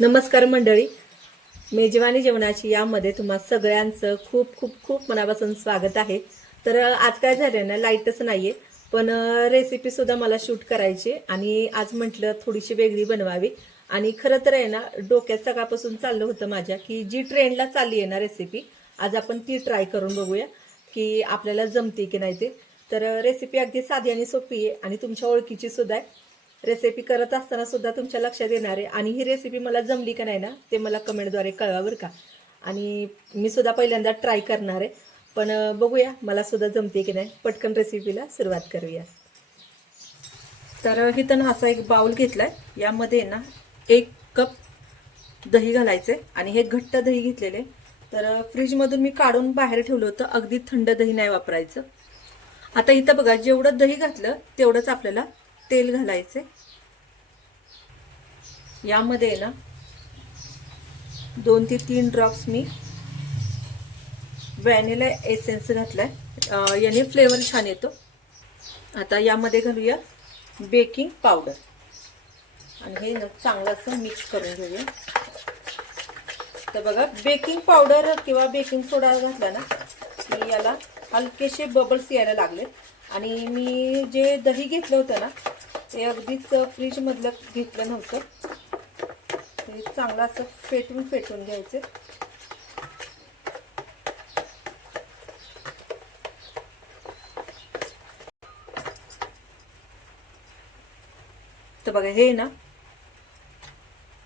नमस्कार मंडळी. मेजवानी जेवणाची यामध्ये तुम्हा सगळ्यांचं खूप खूप खूप मनापासून स्वागत आहे. तर आज काय झालं ना लाईटच नाही आहे पण रेसिपीसुद्धा मला शूट करायची आणि आज म्हटलं थोडीशी वेगळी बनवावी. आणि खरं तर आहे ना डोक्यात सकाळपासून चाललं होतं माझ्या की जी ट्रेंडला चालली आहे ना रेसिपी आज आपण ती ट्राय करून बघूया की आपल्याला जमते की नाही ते. तर रेसिपी अगदी साधी आणि सोपी आहे आणि तुमच्या ओळखीची सुद्धा आहे. रेसिपी करत असताना सुद्धा तुमच्या लक्षात येणार आहे. आणि ही रेसिपी मला जमली का नाही ना ते मला कमेंटद्वारे कळवा बरं का. आणि मी सुद्धा पहिल्यांदा ट्राय करणार आहे. पण बघूया मला सुद्धा जमते की नाही. पटकन रेसिपीला सुरुवात करूया. तर इथं असा एक बाउल आहे यामध्ये ना एक कप दही घालायचे आणि हे घट्ट दही घेतलेले. तर फ्रीजमधून मी काढून बाहेर ठेवलं होतं. अगदी थंड दही नाही वापरायचं. आता इथं बघा जेवढं दही घातलं तेवढंच आपल्याला तेल घालायचे. यामध्ये ना दोन ते तीन ड्रॉप्स मी व्हॅनिला एसेन्स घातलाय. अं, याने फ्लेवर छान येतो. आता यामध्ये घालूया बेकिंग पावडर आणि हे ना चांगलं असं मिक्स करून घेऊया. तर बघा बेकिंग पावडर किंवा बेकिंग सोडा घातला ना की याला हलकेसे बबल्स यायला लागले आणि मी जे दही घेतलं होतं ना ते अगदीच फ्रीजमधलं घेतलं नव्हतं. हे चांगलं असं फेटून फेटून घ्यायचे. तर बघा हे ना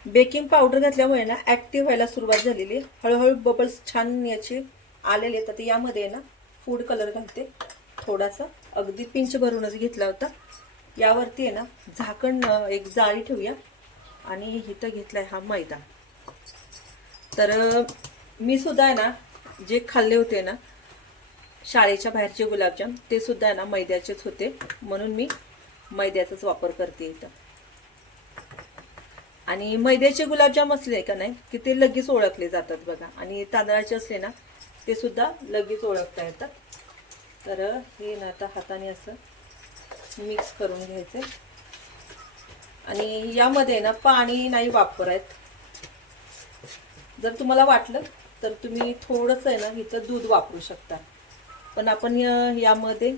बेकिंग पावडर घातल्यामुळे ना ऍक्टिव्ह व्हायला सुरुवात झालेली हळूहळू बबल्स छान याचे आलेले आहेत. तर यामध्ये ना फूड कलर घालते. थोडासा. अगदी पिंच भरूनच घेतला होता. यावरती आहे ना झाकण एक जाळी ठेवूया. आणि इथं घेतलाय हा मैदा. तर मी सुद्धा आहे ना जे खाल्ले होते ना शाळेच्या बाहेरचे गुलाबजाम ते सुद्धा आहे ना मैद्याचेच होते. म्हणून मी मैद्याचाच वापर करते इथं. आणि मैद्याचे गुलाबजाम असले का नाही की ते लगेच ओळखले जातात बघा. आणि तांदळाचे असले ना ते सुद्धा लगेच ओळखता येतात. तर हे ना आता हाताने असं मिक्स करून घ्यायचे. आणि यामध्ये ना पाणी नाही वापरायत जर तुम्हाला वाटलं तर तुम्ही थोडंसं आहे ना इथं दूध वापरू शकता. पण आपण यामध्ये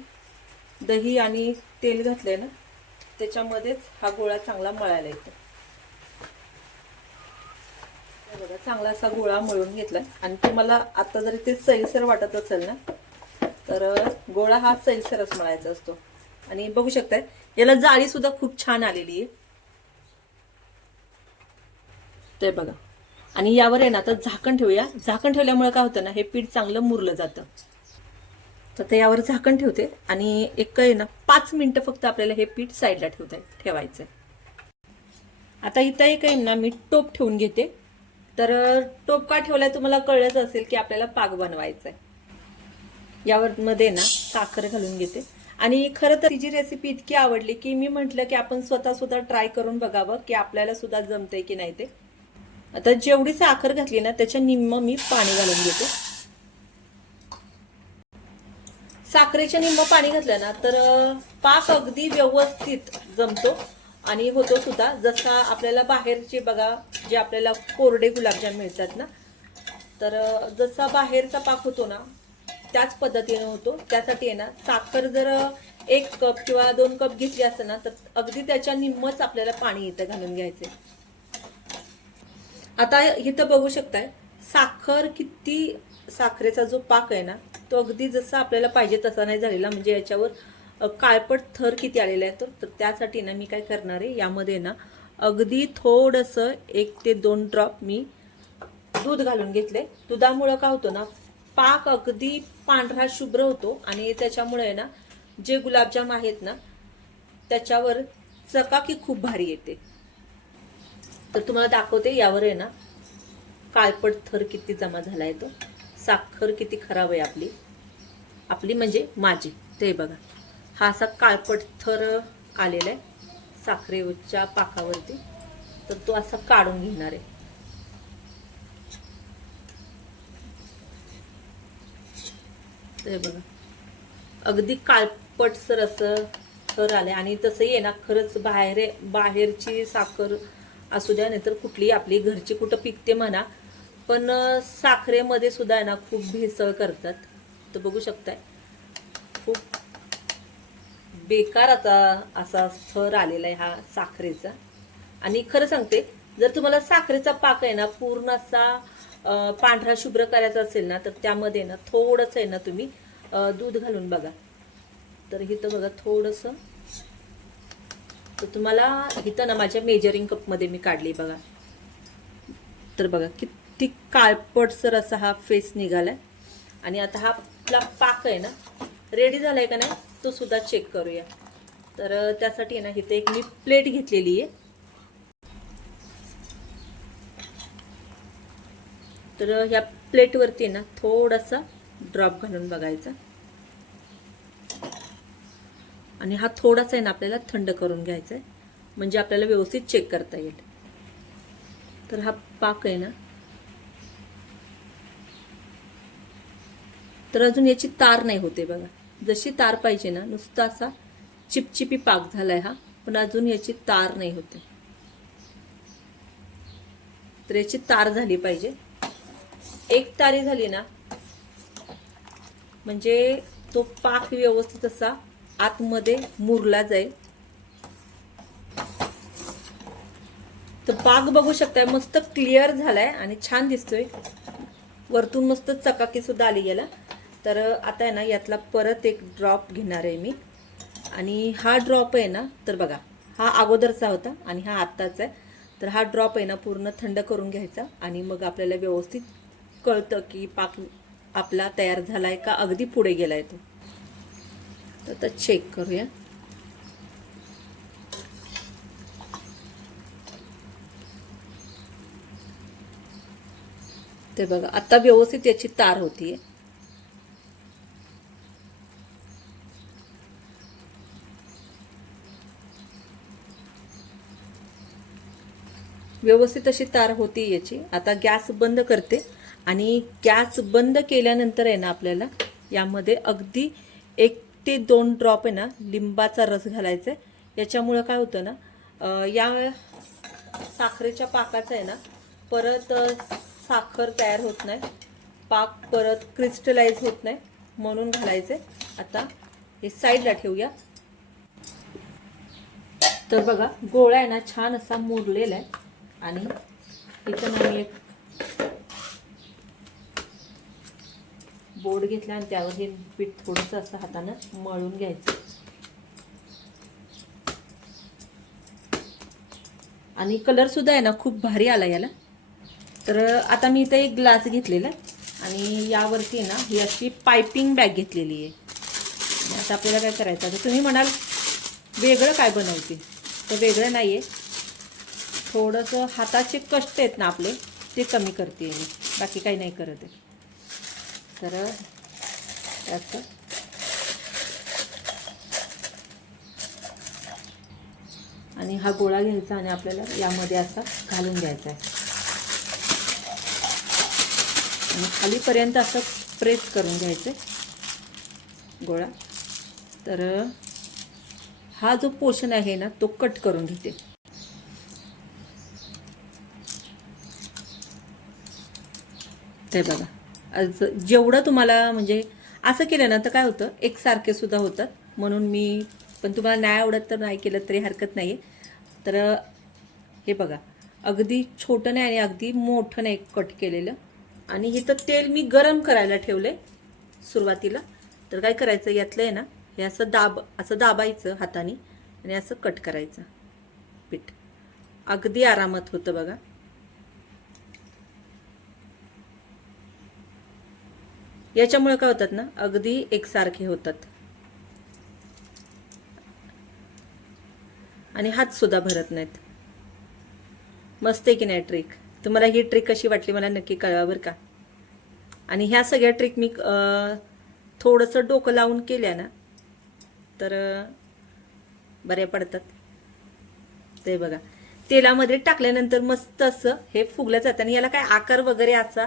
दही आणि तेल घातले ना त्याच्यामध्येच हा गोळा चांगला मळायला येतो. बघा चांगला असा गोळा मळून घेतला आणि तुम्हाला आता जरी ते सैलसर वाटत असेल ना तर गोळा हा सैलसरच मळायचा असतो. आणि बघू शकताय. याला जाळी सुद्धा खूप छान आलेली आहे. ते बघा. आणि यावर आहे ना आता झाकण ठेवूया. झाकण ठेवल्यामुळे काय होतं ना हे पीठ चांगलं मुरलं जातं. तर ते यावर झाकण ठेवते. आणि एक आहे ना पाच मिनटं फक्त आपल्याला हे पीठ साईडला ठेवता ठेवायचं आता इथं एक आहे ना मी टोप ठेवून घेते. तर टोप का ठेवलाय तुम्हाला कळलंच असेल की आपल्याला पाक बनवायचा आहे यावर मध्ये ना साखर घालून घेते. आणि खरं तर तिची रेसिपी इतकी आवडली की मी म्हटलं की आपण स्वतः सुद्धा ट्राय करून बघावं की आपल्याला सुद्धा जमतंय की नाही ते. आता जेवढी साखर घातली ना त्याच्या निम्म मी पाणी घालून घेते. साखरेच्या निम्म पाणी घातलं ना तर पाक अगदी व्यवस्थित जमतो. आणि होतो सुद्धा जसा आपल्याला बाहेरचे बघा जे आपल्याला कोरडे गुलाबजाम मिळतात ना तर जसा बाहेरचा पाक होतो ना त्याच पद्धतीने होतो. त्यासाठी आहे ना साखर जर एक कप किंवा दोन कप घेतली असेल ना तर अगदी त्याच्या निम्मच आपल्याला पाणी इथं घालून घ्यायचे आता इथं बघू शकताय साखर किती साखरेचा जो पाक आहे ना तो अगदी जसा आपल्याला पाहिजे तसा नाही झालेला. म्हणजे याच्यावर काळपट थर किती आलेला आहे तर त्यासाठी ना मी काय करणार आहे यामध्ये ना अगदी थोडंसं एक ते दोन ड्रॉप मी दूध घालून घेतले दुधामुळं काय होतं ना पाक अगदी पांढरा शुभ्र होतो आणि त्याच्यामुळे ना जे गुलाबजाम आहेत ना त्याच्यावर चकाकी खूप भारी येते. तर तुम्हाला दाखवते यावर आहे ना काळपट थर किती जमा झाला आहे तो. साखर किती खराब आहे आपली. आपली म्हणजे माझी. ते बघा. हा असा काळपट थर आलेला आहे साखरेच्या पाकावरती. तर तो असा काढून घेणार आहे. ते बघा. अगदी काळपटसर असं थर आलं आणि तसंही आहे ना खरंच बाहेर बाहेरची साखर असू द्या नाहीतर कुठली आपली घरची कुठं पिकते म्हणा पण साखरेमध्ये सुद्धा आहे ना खूप भेसळ करतात. तर बघू शकताय. खूप बेकार आता असा थर आलेला आहे हा साखरेचा. आणि खरं सांगते जर तुम्हाला साखरेचा पाक आहे ना पूर्ण असा पांढरा शुभ्र करायचा असेल ना तर त्यामध्ये ना थोडंसं आहे ना तुम्ही दूध घालून बघा. तर इथं बघा थोडंसं. तर तुम्हाला इथं ना माझ्या मेजरिंग कपमध्ये मी काढली बघा. तर बघा किती काळपटसर असा हा फेस निघालाय. आणि आता हा आपला पाक आहे ना रेडी झाला आहे का नाही तो सुद्धा चेक करूया. तर त्यासाठी ना इथे एक मी प्लेट घेतलेली आहे. तर ह्या प्लेटवरती आहे ना थोडासा ड्रॉप घालून बघायचा. आणि हा थोडासा आहे ना आपल्याला थंड करून घ्यायचा आहे म्हणजे आपल्याला व्यवस्थित चेक करता येईल. तर हा पाक आहे ना. तर अजून याची तार नाही होते बघा. जशी तार पाहिजे ना नुसता असा चिपचिपी पाक झालाय हा पण अजून याची तार नाही होते. तर याची तार झाली पाहिजे. एक तारी झाली ना म्हणजे तो पाक व्यवस्थित असा आतमध्ये मुरला जाईल. तर पाक बघू शकताय मस्त क्लिअर झालाय आणि छान दिसतोय. वरतून मस्त चकाकी सुद्धा आली याला. तर आता आहे ना यातला परत एक ड्रॉप घेणार आहे मी. आणि हा ड्रॉप आहे ना तर बघा हा अगोदरचा होता आणि हा आत्ताचा आहे. तर हा ड्रॉप आहे ना पूर्ण थंड करून घ्यायचा आणि मग आपल्याला व्यवस्थित कळतं की पाक आपला तयार झाला आहे का? अगदी पुढे गेला आहे तो. तर आता चेक करूया. ते बघा आता व्यवस्थित याची तार होती आहे व्यवस्थित अशी तार होती याची. आता गॅस बंद करते. आणि गॅस बंद केल्यानंतर आहे ना आपल्याला यामध्ये अगदी एक ते दोन ड्रॉप आहे ना लिंबाचा रस घालायचा आहे. याच्यामुळं काय होतं ना या साखरेच्या पाकाचं आहे ना परत साखर तयार होत नाही. पाक परत क्रिस्टलाइज होत नाही. म्हणून घालायचं आहे आता हे साईडला ठेवूया. तर बघा गोळा आहे ना छान असा मुरलेला आहे आणि इथं मी एक बोर्ड घेतला आणि त्यावर हे पीठ थोडंसं असं हातानं मळून घ्यायचं. आणि कलर सुद्धा आहे ना खूप भारी आला याला. तर आता मी इथं एक ग्लास घेतलेला आणि यावरती ना ही अशी पायपिंग बॅग घेतलेली आहे. आता आपल्याला काय करायचं? आता तुम्ही म्हणाल वेगळं काय बनवते? तर वेगळं नाही आहे थोडंसं हाताचे कष्ट आहेत ना आपले ते कमी करते मी. बाकी काही नाही करत आहे. तर त्याचं आणि हा गोळा घ्यायचा आणि आपल्याला यामध्ये असा घालून द्यायचा आहे. आणि खालीपर्यंत असं प्रेस करून घ्यायचं गोळा. तर हा जो पोषण आहे ना तो कट करून घेते. हे बघा. आज जेवढं तुम्हाला म्हणजे असं केलं ना तर काय होतं? एकसारखे सुद्धा होतात. म्हणून मी पण तुम्हाला नाही आवडत तर नाही केलं तरी हरकत नाही तर हे बघा. अगदी छोटं नाही आणि अगदी मोठं नाही कट केलेलं. आणि हे तर तेल मी गरम करायला ठेवलं आहे सुरुवातीला. तर काय करायचं? यातलं आहे ना हे असं दाब असं दाबायचं हाताने आणि असं कट करायचं. पीठ. अगदी आरामात होतं बघा. याच्यामुळे काय होतात ना अगदी एकसारखे होतात. आणि हात सुद्धा भरत नाहीत. मस्त आहे की नाही ट्रिक तुम्हाला ही ट्रिक कशी वाटली मला नक्की कळवा बरं का. आणि ह्या सगळ्या ट्रिक मी थोडंसं डोकं लावून केल्या ना तर बऱ्या पडतात. ते बघा. तेलामध्ये टाकल्यानंतर मस्त असं हे फुगलं जातं आणि याला काय आकार वगैरे असा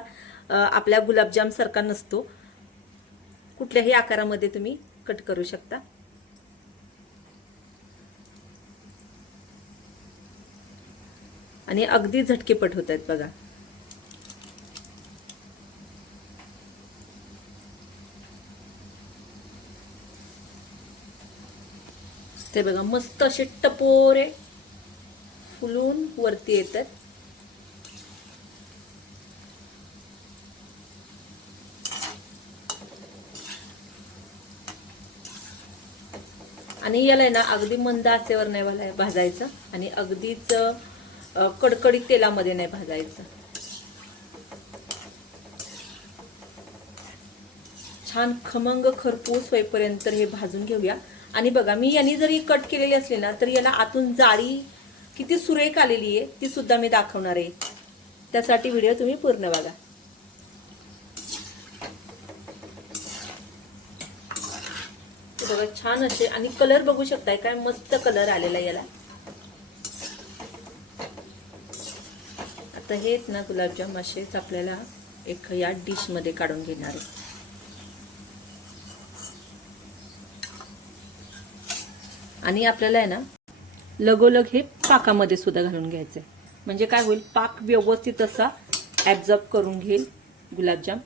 आपल्या गुलाबजामसारखा नसतो. कुठल्याही आकारामध्ये तुम्ही कट करू शकता. आणि अगदी झटकेपट होत आहेत बघा. ते बघा मस्त असे टपोरे फुलून वरती येतात. आणि याला आहे ना अगदी मंद आसेवर नाही भाजायचं. आणि अगदीच कडकडीत तेलामध्ये नाही भाजायचं. छान खमंग खरपूस होईपर्यंत हे भाजून घेऊया. आणि बघा मी यांनी जरी कट केलेली असली ना तर याला आतून जाळी किती सुरेख आलेली आहे ती सुद्धा मी दाखवणार आहे. त्यासाठी व्हिडिओ तुम्ही पूर्ण बघा. बघा छान असे. आणि कलर बघू शकताय काय? मस्त कलर आलेला आहे याला. आता हेच ना गुलाबजाम असेच आपल्याला एक या डिशमध्ये काढून घेणार आहे. आणि आपल्याला आहे ना लगोलग हे पाकामध्ये सुद्धा घालून घ्यायचंय. म्हणजे काय होईल? पाक व्यवस्थित असा ऍब्झॉर्ब करून घेईल गुलाबजाम.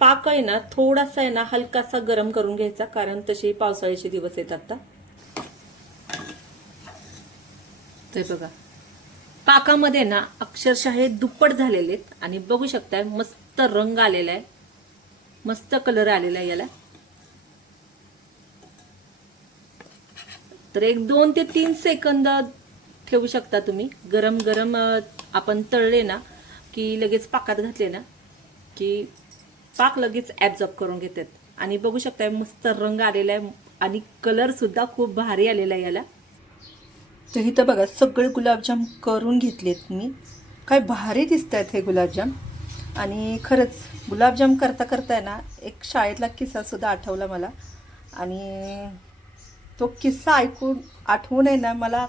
पाक आहे ना थोडासा आहे ना हलकासा गरम करून घ्यायचा कारण तसे पावसाळ्याचे दिवस आहेत आता. ते बघा पाकामध्ये ना अक्षरशः हे दुप्पट झालेले आहेत. आणि बघू शकताय मस्त रंग आलेला आहे. मस्त कलर आलेला आहे याला. तर एक दोन ते तीन सेकंद ठेवू शकता तुम्ही. गरम गरम आपण तळले ना की लगेच पाकात घातले ना की पाक लगेच ॲब्झॉर्ब करून घेतात. आणि बघू शकताय मस्त रंग आलेला आहे आणि कलरसुद्धा खूप भारी आलेला आहे याला. तर इथं बघा सगळे गुलाबजाम करून घेतलेत मी. काय भारी दिसत आहेत हे गुलाबजाम. आणि खरंच गुलाबजाम करता करता ना एक शाळेतला किस्सासुद्धा आठवला मला. आणि तो किस्सा ऐकून आठवून आहे ना मला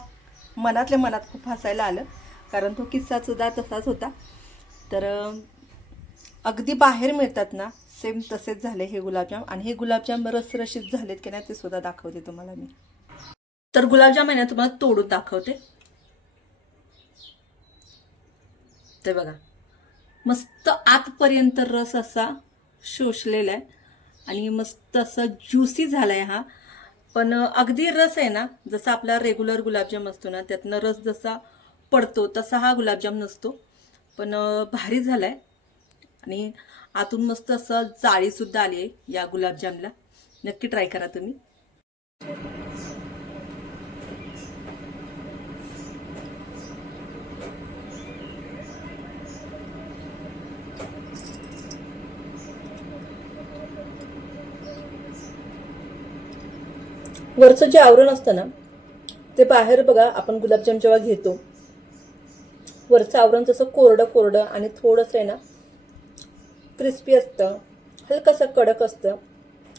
मनातल्या मनात खूप हसायला आलं. कारण तो किस्सासुद्धा तसाच होता. तर अगदी बाहेर मिळतात ना सेम तसेच झाले हे गुलाबजाम. आणि हे गुलाबजाम रसरशीत झालेत की नाही ते सुद्धा दाखवते तुम्हाला मी. तर गुलाबजाम आहे ना तुम्हाला तोडून दाखवते. ते बघा. मस्त आतपर्यंत रस असा शोषलेला आहे. आणि मस्त असं ज्युसी झाला आहे हा. पण अगदी रस आहे ना जसा आपला रेग्युलर गुलाबजाम असतो ना त्यातनं रस जसा पडतो तसा हा गुलाबजाम नसतो. पण भारी झाला आहे आणि आतून मस्त असं जाळी सुद्धा आली आहे या गुलाबजामला. नक्की ट्राय करा तुम्ही. वरचं जे आवरण असतं ना ते बाहेर बघा आपण गुलाबजाम जेव्हा घेतो वरचं आवरण जसं कोरडं कोरडं आणि थोडंसं आहे ना क्रिस्पी असतं हलकंसं कडक असतं.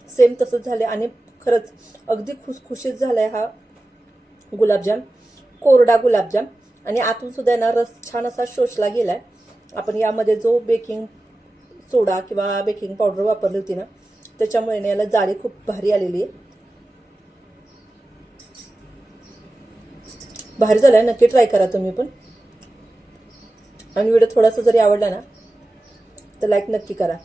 सेम तसंच झालं आणि खरंच अगदी खुसखुशीत झाला आहे हा गुलाबजाम कोरडा गुलाबजाम. आणि आतून सुद्धा ना रस छान असा शोषला गेला आहे आपण यामध्ये जो बेकिंग सोडा किंवा बेकिंग पावडर वापरली होती ना त्याच्यामुळे ना याला जाळी खूप भारी आलेली आहे. भारी झालं आहे नक्की ट्राय करा तुम्ही पण. आणि व्हिडिओ थोडासा जरी आवडला ना तर लाईक नक्की करा.